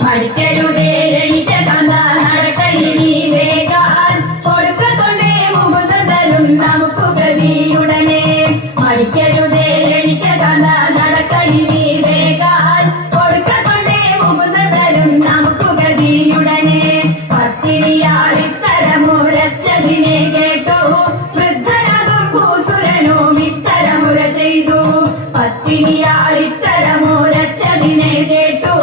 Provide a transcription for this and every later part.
പഠിക്കരുതേ എനിക്ക് കഥ നടക്കയിനി വേഗാൻ കൊടുക്കൊണ്ടേ മുകുന്ദൻ തരും നമുക്ക് ഗതിയുടനെ പഠിക്കരുതേ എനിക്ക് കഥ നടക്കയിനി വേഗാൻ കൊടുക്കൊണ്ടേ മുകുന്ദൻ തരും നമുക്ക് ഗതിയുടനെ പത്തിനിയാളിത്തരമുരച്ചതിനെ കേട്ടോ വൃദ്ധനതും ഭൂസുരനും ഇത്തരമുര ചെയ്തു പത്തിനിയാളിത്തരമുരച്ചതിനെ കേട്ടു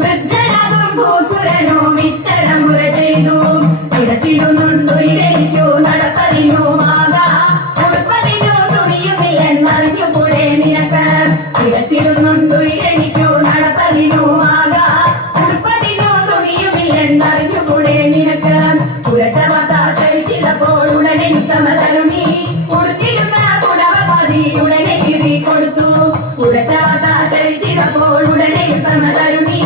വൃദ്ധനതും ഭൂസുരനും ഇത്തരമുര ചെയ്തു തിരച്ചിടുന്നുണ്ടു ഇരയ്ക്കു നടപ്പതിനുമാകാ ഉടുപ്പതിനു തുണിയുമില്ലെന്നറിഞ്ഞുകൂടെ നിനക്ക് തിരച്ചിടുന്നുണ്ടു ഇരയ്ക്കു നടപ്പതിനുമാകാ ഉടുപ്പതിനു തുണിയുമില്ലെന്നറിഞ്ഞുകൂടെ നിനക്ക് ഉരച്ച വത്താശ ചിലപ്പോൾ ഉടനെ ഉത്തമ തരുണി ഉടുത്തിരുന്ന പുടവ പതി ഉടനെ കിറി കൊടുത്തു ഉരച്ച വത്താശ ചിലപ്പോൾ ഉടനെ ഉത്തമ തരുണി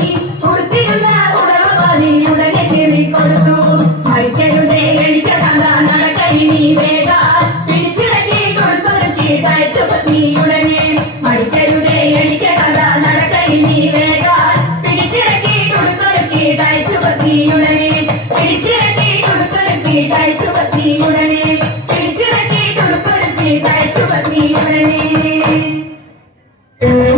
ഉടുത്തിരുന്ന പുടവ പതി ഉടനെ കിറി കൊടുത്തു പഠിക്കരുതേ എനിക്ക് കഥ നടക്കയിനി വേഗ പിടിച്ചിറക്കി കൊടുത്തൊരുക്കി തയ്ച്ചു പത്നി ഉടനെ പഠിക്കരുതേ എനിക്ക് കഥ നടക്കയിനി വേഗ പിടിച്ചിറക്കി കൊടുത്തൊരുക്കി തയ്ച്ചു പത്നി ഉടനെ പിടിച്ചിറക്കി കൊടുത്തൊരുക്കി തയ്ച്ചു പത്നി ഉടനെ പിടിച്ചിറക്കി കൊടുത്തൊരുക്കി തയ്ച്ചു പത്നി ഉടനെ